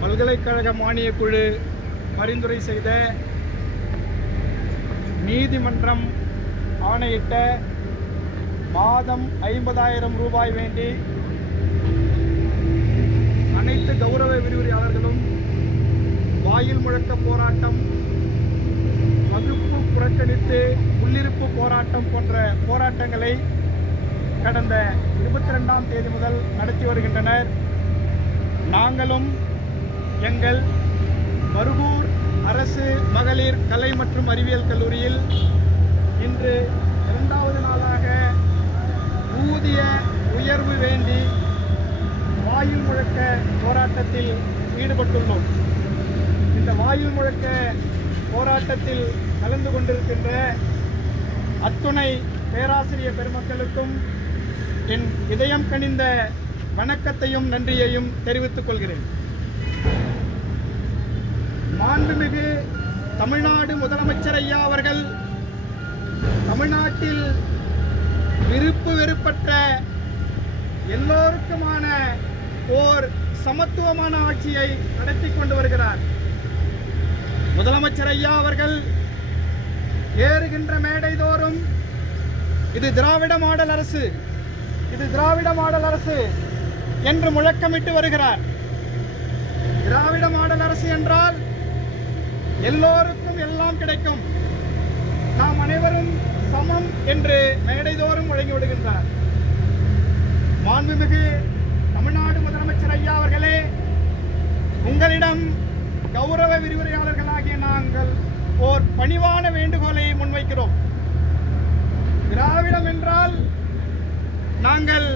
பல்கலைக்கழக மானியக் குழு பரிந்துரை செய்த நீதிமன்றம் ஆணையிட்ட மாதம் 50,000 ரூபாய் வேண்டி அனைத்து கௌரவ விரிவுரையாளர்களும் வாயில் முழக்க போராட்டம், வகுப்பு புறக்கணித்து உள்ளிருப்பு போராட்டம் போன்ற போராட்டங்களை கடந்த 22ஆம் தேதி முதல் நடத்தி வருகின்றனர். நாங்களும் எங்கள் பர்கூர் அரசு மகளிர் கலை மற்றும் அறிவியல் கல்லூரியில் இன்று 2வது நாளாக ஊதிய உயர்வு வேண்டி வாயில் முழக்க போராட்டத்தில் ஈடுபட்டுள்ளோம். இந்த வாயில் முழக்க போராட்டத்தில் கலந்து கொண்டிருக்கின்ற அத்துணை பேராசிரியர் பெருமக்களுக்கும் என் இதயம் கனிந்த வணக்கத்தையும் நன்றியையும் தெரிவித்துக் கொள்கிறேன். மாண்புமிகு தமிழ்நாடு முதலமைச்சர் ஐயா அவர்கள் தமிழ்நாட்டில் விருப்பு வெறுப்பற்ற எல்லோருக்குமான ஓர் சமத்துவமான ஆட்சியை நடத்தி கொண்டு வருகிறார். முதலமைச்சர் ஐயா அவர்கள் ஏறுகின்ற மேடை தோறும் இது திராவிட மாடல் அரசு, இது திராவிட மாடல் அரசு என்று முழக்கமிட்டு வருகிறார். திராவிட மாடல் அரசு என்றால் எல்லோருக்கும் எல்லாம் கிடைக்கும், நாம் அனைவரும் சமம் என்று மேடைதோறும் முழங்கி விடுகின்றார். மாண்புமிகு தமிழ்நாடு முதலமைச்சர் ஐயா அவர்களே, உங்களிடம் கௌரவ விரிவுரையாளர்களாகிய நாங்கள் ஓர் பணிவான வேண்டுகோளை முன்வைக்கிறோம். திராவிடம் என்றால் நாங்கள்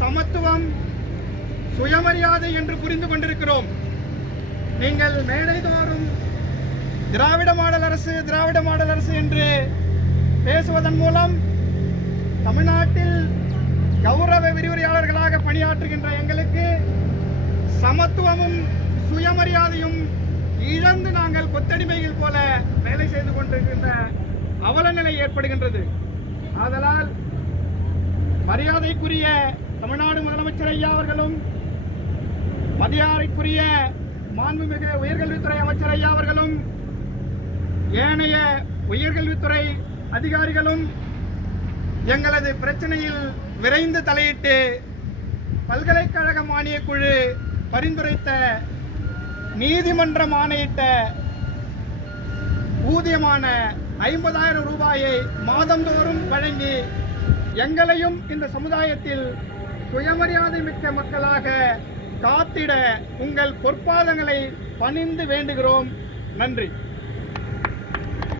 சமத்துவம், சுயமரியாதை என்று புரிந்து கொண்டிருக்கிறோம். நீங்கள் மேடைதோறும் திராவிட மாடல் அரசு, திராவிட மாடல் அரசு என்று பேசுவதன் மூலம் தமிழ்நாட்டில் கௌரவ விரிவுரையாளர்களாக பணியாற்றுகின்ற எங்களுக்கு சமத்துவமும் சுயமரியாதையும் இழந்து நாங்கள் கொத்தடிமைகள் போல வேலை செய்து கொண்டிருக்கின்ற அவலநிலை ஏற்படுகின்றது. ஆதலால் மரியாதைக்குரிய தமிழ்நாடு முதலமைச்சர் ஐயா அவர்களும், மரியாதைக்குரிய மாண்புமிகு உயர்கல்வித்துறை அமைச்சர் ஐயா அவர்களும், ஏனைய உயர்கல்வித்துறை அதிகாரிகளும் எங்களது பிரச்சனையில் விரைந்து தலையிட்டு பல்கலைக்கழக மானியக் குழு பரிந்துரைத்த நீதிமன்றம் ஆணையிட்ட ஊதியமான 50,000 ரூபாயை மாதந்தோறும் வழங்கி எங்களையும் இந்த சமுதாயத்தில் சுயமரியாதை மிக்க மக்களாக காத்திட உங்கள் பொற்பாதங்களை பணிந்து வேண்டுகிறோம். நன்றி.